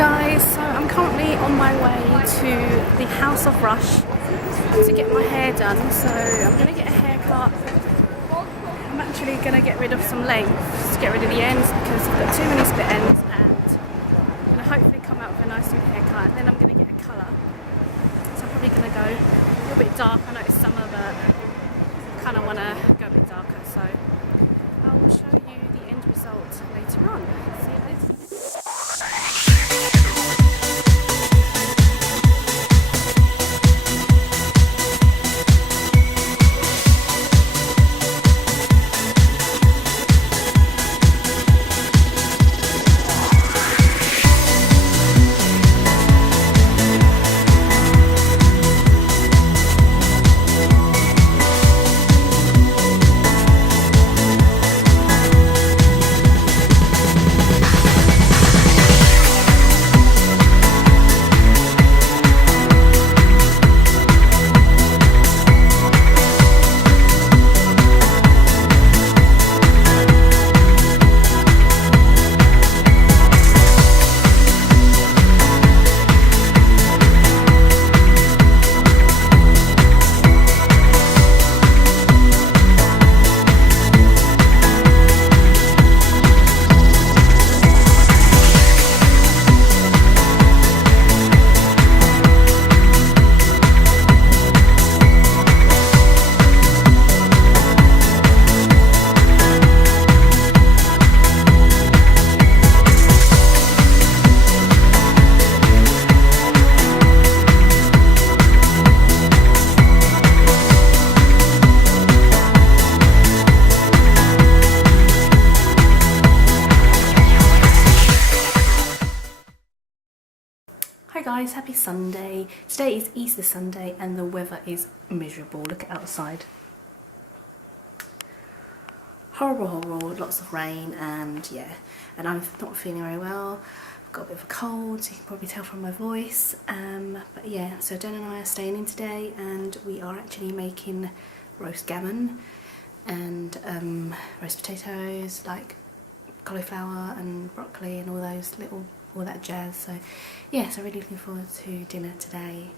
Guys, so I'm currently on my way to the House of Rush to get my hair done. So I'm going to get a haircut. I'm actually going to get rid of some lengths to get rid of the ends because I've got too many split ends, and I'm going to hopefully come out with a nice new haircut. Then I'm going to get a colour. So I'm probably going to go a little bit dark. I know it's summer, but I kind of want to go a bit darker. So I will show you the end result later on. See you later. Hi guys, happy Sunday. Today is Easter Sunday and the weather is miserable. Look at outside. Horrible, horrible, lots of rain, and yeah, and I'm not feeling very well. I've got a bit of a cold, so you can probably tell from my voice. But yeah, so Dan and I are staying in today and we are actually making roast gammon and roast potatoes, like cauliflower and broccoli and all that jazz. So yeah, so really looking forward to dinner today.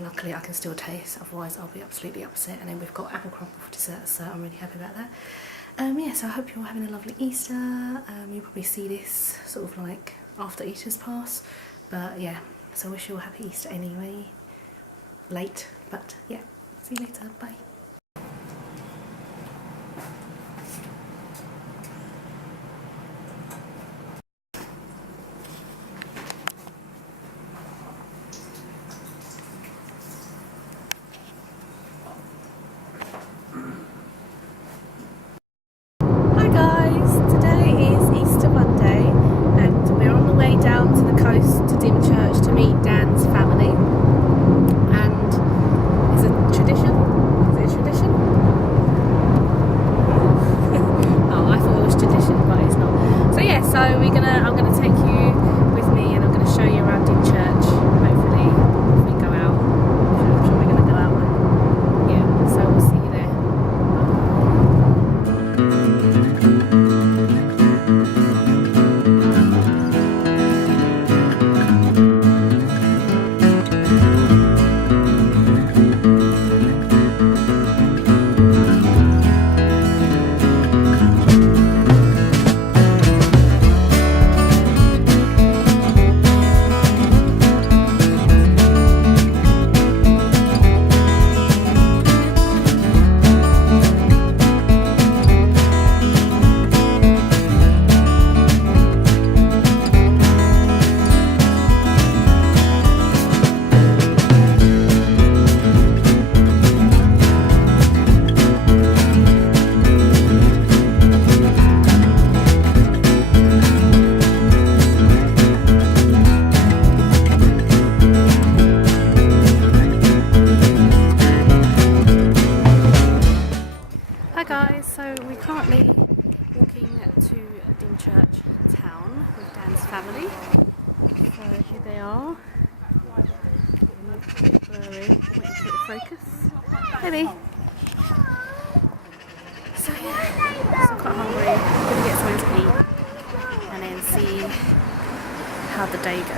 Luckily I can still taste, otherwise I'll be absolutely upset. And then we've got apple crumble for dessert, so I'm really happy about that. Yeah, so I hope you're having a lovely Easter. You'll probably see this sort of like after Easter's passed, but yeah, so I wish you all happy Easter anyway. Late, but yeah, see you later, bye. Down to the coast to Dymchurch to meet Dan's family, and it's a tradition. Is it a tradition? Oh, I thought it was tradition, but it's not. So yeah, so I'm gonna take you with me, and I'm gonna show you around Dymchurch. Hopefully, if we go out, I'm sure we're gonna go out. Yeah, so we'll see you there. currently walking to Dymchurch town with Dan's family. So here they are. A bit blurry, waiting for it to focus. Maybe. So yeah, so I'm quite hungry. I'm gonna get something to eat and then see how the day goes.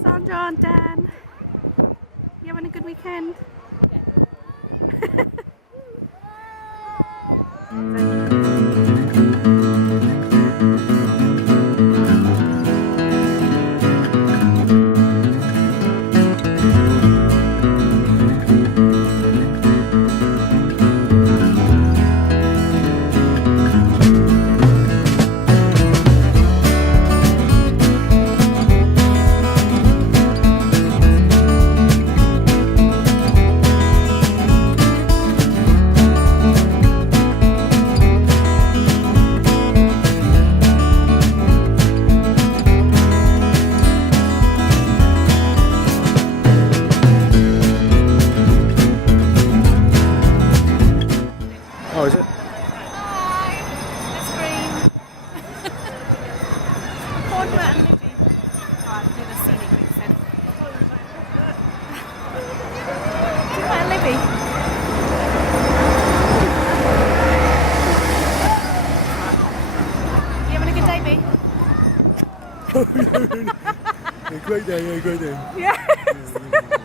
Sandra and Dan, you having a good weekend? Oh, is it? Hi, it's green. Cornwall and Libby. Oh, I'm doing a scenic mix then. Cornwall and Libby. You having a good day, Bea? Yeah, great day, yeah, great day. Yes.